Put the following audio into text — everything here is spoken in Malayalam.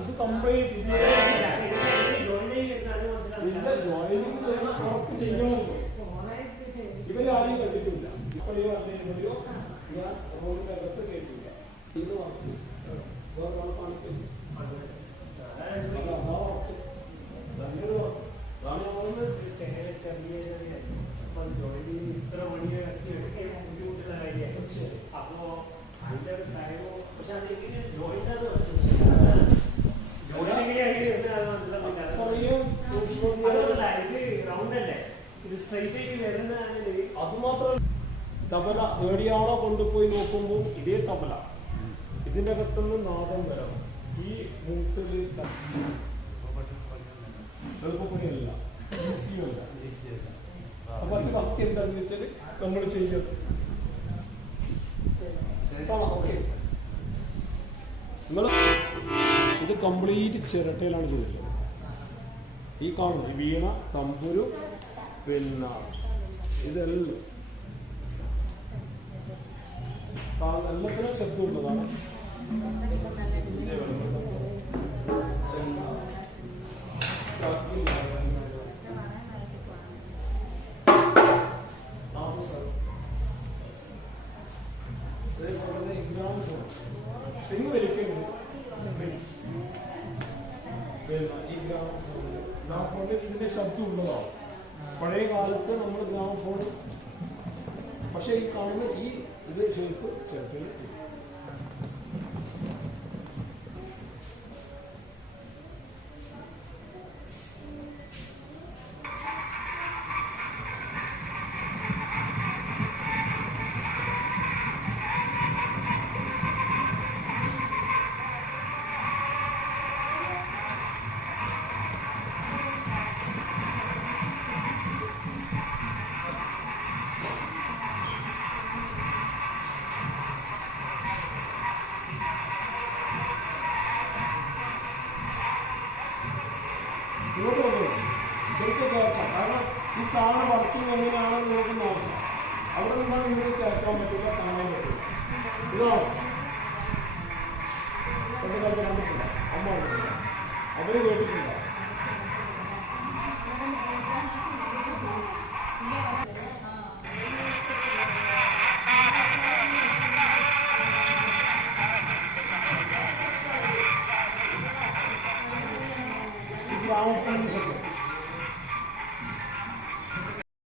ഇത് കംപ്ലീറ്റ് ഉറപ്പ് ചെയ്യണമല്ലോ. ഇവരാരെയും കണ്ടിട്ടില്ല. ഇപ്പോഴോ അല്ലെങ്കിൽ ഞാൻ റോഡിന്റെ അകത്ത് കേട്ടില്ല. ഇത് വർക്ക് വേറെ കാണിക്കില്ല. ഇത്ര മണിയെ ബുദ്ധിമുട്ടുള്ള കാര്യമാണ്. അപ്പോ അതിന്റെ ഒരു കാര്യമോ പക്ഷെ അതെങ്ങനെ ജോയിന്റ് റൗണ്ട് അല്ലേ, ഇത് സ്ട്രൈറ്റ് ആയിട്ട് വരുന്നതാണെങ്കിൽ അത് മാത്രം. തബല എവിടെയാണോ കൊണ്ടുപോയി നോക്കുമ്പോൾ ഇതേ തബല ഇതിൻ്റെ അകത്തുനിന്ന് നാദം വരാം. ഈ മൂട്ടില് എളുപ്പപ്പണിയല്ല, ഈസിയല്ല. അപ്പൊ അതിന് ബാക്കി എന്താണെന്ന് വെച്ചാൽ നമ്മൾ ചെയ്യുന്നത്. നിങ്ങൾ ഇത് കംപ്ലീറ്റ് ചിരട്ടയിലാണ് ചെയ്തിട്ടുള്ളത്. ഈ കാണുന്നത് വീണ, തമ്പുരു, പിന്നെ ഇതെല്ലാം എല്ലാത്തിനും ശബ്ദമുള്ളതാണ്. ശരി വലിക്കുന്നു. ഈ ഗ്രാമഫോണിൽ ഇതിന്റെ ശബ്ദം ഉള്ളതാണ്. പഴയ കാലത്ത് നമ്മൾ ഗ്രാമഫോൺ, പക്ഷെ ഈ കാണുന്ന ഈ ഇത് ഷേപ്പ് ചിരട്ടയിൽ ശരിക്കും കേൾക്കാം. കാരണം ഈ സാധനം വർക്കിംഗ് എങ്ങനെയാണെന്ന് നിങ്ങൾക്ക് നോക്കാം. അവിടെ നിന്നാണ് നിങ്ങൾക്ക് കേൾക്കാൻ പറ്റില്ല, കാണാൻ പറ്റില്ല. ഇതാണോ എന്റെ കാലത്ത് കണ്ടിട്ടില്ല, അമ്മ കണ്ടിട്ടില്ല, അവര് കേട്ടിട്ടില്ല.